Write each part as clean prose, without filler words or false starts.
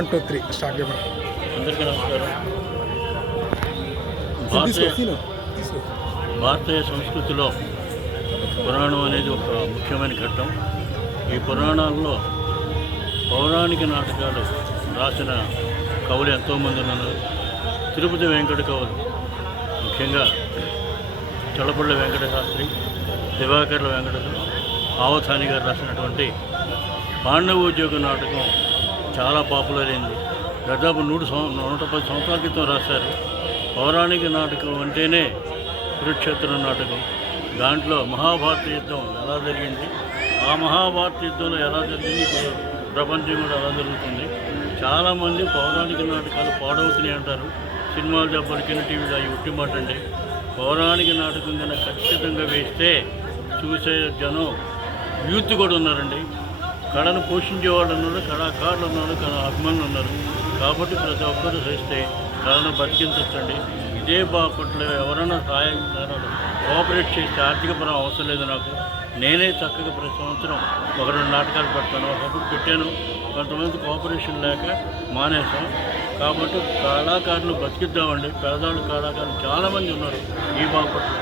1 2 3 start చేయమని. అందరికీ నమస్కారం. భారతీయ సంస్కృతిలో పురాణం అనేది ఒక ముఖ్యమైన ఘట్టం. ఈ పురాణాల్లో పౌరాణిక నాటకాలు రాసిన కవులు ఎంతోమంది ఉన్నారు. తిరుపతి వెంకట కవులు, ముఖ్యంగా చల్లపల్లి వెంకట శాస్త్రి, దివాకర్ల వెంకట ఆవధాని గారు రాసినటువంటి పాండవోద్యోగ నాటకం చాలా పాపులర్ అయింది. దాదాపు 110 సంవత్సరాల క్రితం రాశారు. పౌరాణిక నాటకం అంటేనే కురుక్షేత్ర నాటకం. దాంట్లో మహాభారత యుద్ధం ఎలా జరిగింది, ఆ మహాభారత యుద్ధంలో ఎలా జరిగింది, ఇప్పుడు ప్రపంచం కూడా ఎలా జరుగుతుంది. చాలామంది పౌరాణిక నాటకాలు పాడవుతున్నాయి అంటారు. సినిమాలు దెబ్బలకి టీవీలో అవి ఉట్టిమాట అండి. పౌరాణిక నాటకం కన్నా ఖచ్చితంగా వేస్తే చూసే జనం యూత్ కూడా ఉన్నారండి. కళను పోషించే వాళ్ళు ఉన్నారు, కళాకారులు ఉన్నారు, అభిమానులు ఉన్నారు. కాబట్టి ప్రతి ఒక్కరు చేస్తే కళను బతికించండి. ఇదే బాపట్ల ఎవరైనా సహాయం కోఆపరేట్ చేస్తే ఆర్థికపరం అవసరం లేదు నాకు. నేనే చక్కగా ప్రతి సంవత్సరం 1-2 నాటకాలు పెడతాను. ఒకప్పుడు పెట్టాను, కొంతమంది కోఆపరేషన్ లేక మానేసాం. కాబట్టి కళాకారులు బతికిద్దామండి. పేదవాళ్ళు కళాకారులు చాలామంది ఉన్నారు ఈ బాపట్ల.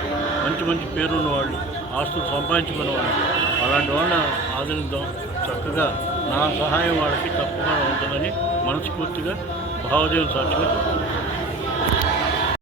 మంచి మంచి పేరున్న వాళ్ళు, ఆస్తులు సంపాదించుకున్న వాళ్ళు. అలాంటి వాళ్ళని ఆదరిద్దాం. చక్కగా నా సహాయం వాళ్ళకి తప్పకుండా ఉంటుందని మనస్ఫూర్తిగా భావదేవుని సాక్షిగా